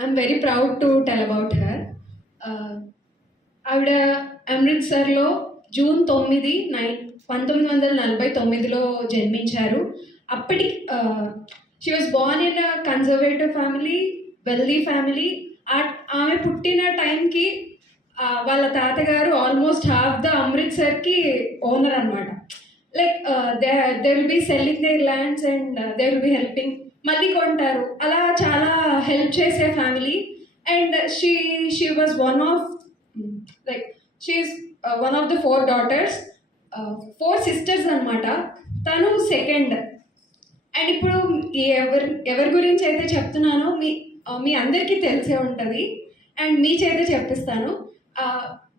I'm very proud to tell about her. ఆవిడ అమృత్సర్లో June 9, 1949లో జన్మించారు. అప్పటి she was born in a conservative family, wealthy family. ఆమె పుట్టిన టైంకి వాళ్ళ తాతగారు ఆల్మోస్ట్ హాఫ్ ద అమృత్సర్కి ఓనర్ అనమాట. Like they will be selling their lands and they will be helping, మళ్ళీ కొంటారు, అలా చాలా హెల్ప్ చేసే family. And she was one of like she's one of the 4 daughters, 4 sisters అనమాట. తను సెకండ్. అండ్ ఇప్పుడు ఎవరి గురించి అయితే చెప్తున్నానో మీ అందరికీ తెలిసే ఉంటుంది అండ్ మీ చేత చెప్పిస్తాను.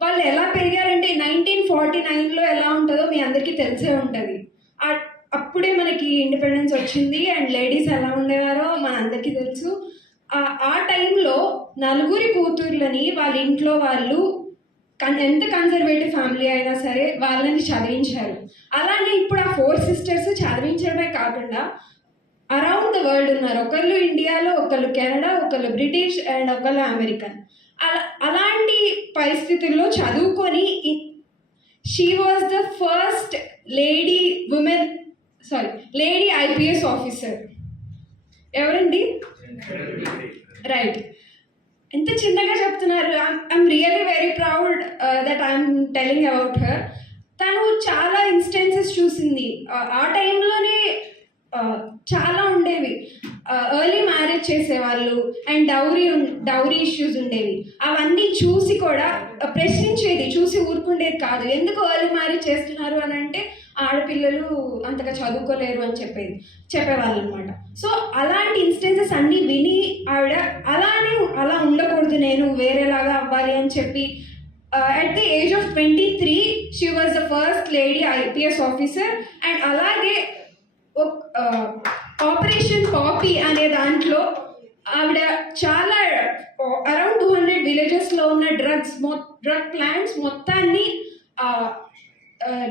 వాళ్ళు ఎలా పెరిగారంటే 1949లో ఎలా ఉంటుందో మీ అందరికీ తెలిసే ఉంటుంది. అప్పుడే మనకి ఇండిపెండెన్స్ వచ్చింది అండ్ లేడీస్ ఎలా ఉండేవారో మన అందరికీ తెలుసు. ఆ టైంలో 4 కూతుర్లని వాళ్ళ ఇంట్లో వాళ్ళు ఎంత కన్జర్వేటివ్ ఫ్యామిలీ అయినా సరే వాళ్ళని చదివించారు. అలానే ఇప్పుడు ఆ 4 sisters చదివించడమే కాకుండా అరౌండ్ ద వరల్డ్ ఉన్నారు. ఒకళ్ళు ఇండియాలో, ఒకళ్ళు కెనడా, ఒకళ్ళు బ్రిటిష్ అండ్ ఒకళ్ళు అమెరికన్. అలాంటి పరిస్థితుల్లో చదువుకొని she was the first lady IPS officer. ఎవరండి? రైట్. ఎంత చిన్నగా చెప్తున్నారు. I'm really very proud that I'm telling about her. తను చాలా ఇన్స్టెన్సెస్ చూసింది. ఆ టైంలోనే చాలా ఉండేవి. ఎర్లీ మ్యారేజ్ చేసేవాళ్ళు అండ్ డౌరీ ఇష్యూస్ ఉండేవి. అవన్నీ చూసి కూడా ప్రశ్నించేది, చూసి ఊరుకుండేది కాదు. ఎందుకు ఎర్లీ మ్యారేజ్ చేస్తున్నారు అని అంటే ఆడపిల్లలు అంతగా చదువుకోలేరు అని చెప్పేవాళ్ళు అనమాట. సో అలాంటి ఇన్స్టెన్సెస్ అన్నీ విని ఆవిడ అలా ఉండకూడదు, నేను వేరేలాగా అవ్వాలి అని చెప్పి at the age of 23 she was the first lady IPS officer. And అలాగే ఆపరేషన్ పాపీ అనే దాంట్లో ఆవిడ చాలా అరౌండ్ 200 విలేజెస్లో ఉన్న డ్రగ్ ప్లాంట్స్ మొత్తాన్ని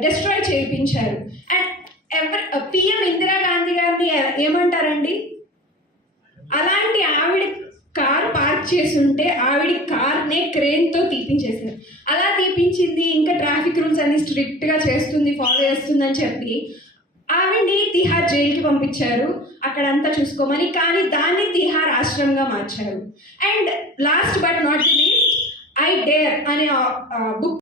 డిస్ట్రాయ్ చేయించారు. అండ్ PM ఇందిరాగాంధీ గారిని ఏమంటారండి? అలాంటి ఆవిడ కార్ పార్క్ చేస్తుంటే ఆవిడ కార్నే క్రేన్తో తీపించేశారు. అలా తీపించింది. ఇంకా ట్రాఫిక్ రూల్స్ అన్ని స్ట్రిక్ట్గా చేస్తుంది, ఫాలో చేస్తుంది అని చెప్పి ఆవిడ్ని తిహార్ జైలుకి పంపించారు, అక్కడంతా చూసుకోమని. కానీ దాన్ని తిహార్ ఆశ్రమంగా మార్చారు. And last but not the least, I dare అనే బుక్